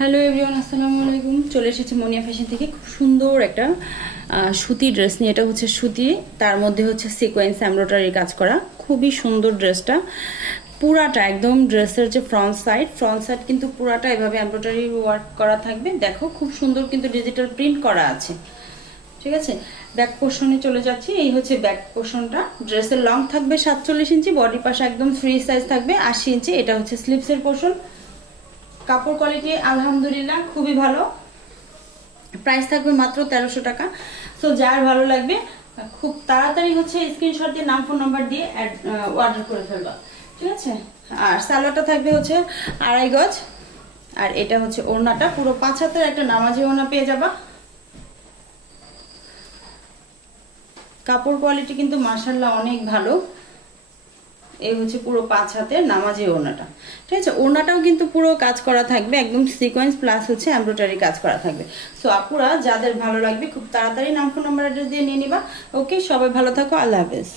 Hello everyone, আসসালামু আলাইকুম। চলে এসেছে মনিয়া ফ্যাশন থেকে খুব সুন্দর একটা সুতি ড্রেস নিয়ে। এটা হচ্ছে সুতি, তার মধ্যে হচ্ছে সিকোয়েন্স এমব্রয়ডারি কাজ করা, খুবই সুন্দর ড্রেসটা। পুরাটা একদম ড্রেসের যে ফ্রন্ট সাইড কিন্তু পুরাটা এভাবে এমব্রয়ডারি ওয়ার্ক করা থাকবে। দেখো খুব সুন্দর কিন্তু ডিজিটাল প্রিন্ট করা আছে। ঠিক আছে, ব্যাক পোর্শনে চলে যাচ্ছি। এই হচ্ছে ব্যাক পোর্শনটা। ড্রেসের লং থাকবে 47 ইঞ্চি, বডি পাশে একদম ফ্রি সাইজ থাকবে 80 ইঞ্চি। এটা হচ্ছে স্লিভসের পোর্শন। কাপড় কোয়ালিটি আলহামদুলিল্লাহ খুবই ভালো। প্রাইস থাকবে মাত্র 1300 টাকা। সো যার ভালো লাগবে খুব তাড়াতাড়ি হচ্ছে স্ক্রিনশট দিয়ে নাম ফোন নাম্বার দিয়ে অর্ডার করে ফেলবা। ঠিক আছে, আর সালোয়ারটা থাকবে হচ্ছে 2.5 গজ। আর এটা হচ্ছে ওড়নাটা, পুরো 5 হাতের একটা নামাজি ওড়না পেয়ে যাবা। কাপড় কোয়ালিটি কিন্তু মাশাআল্লাহ অনেক ভালো। এই হচ্ছে পুরো 5 হাতের নামাজি ওড়নাটা। ঠিক আছে, ওড়নাটাও কিন্তু পুরো কাজ করা থাকবে, একদম সিকোয়েন্স প্লাস হচ্ছে এমব্রয়ডারি কাজ করা থাকবে। সো আপুরা যাদের ভালো লাগবে খুব তাড়াতাড়ি নাম ফোন নাম্বার অ্যাড্রেস দিয়ে নিয়ে নিবা। ওকে, সবাই ভালো থাকো, আল্লাহ হাফেজ।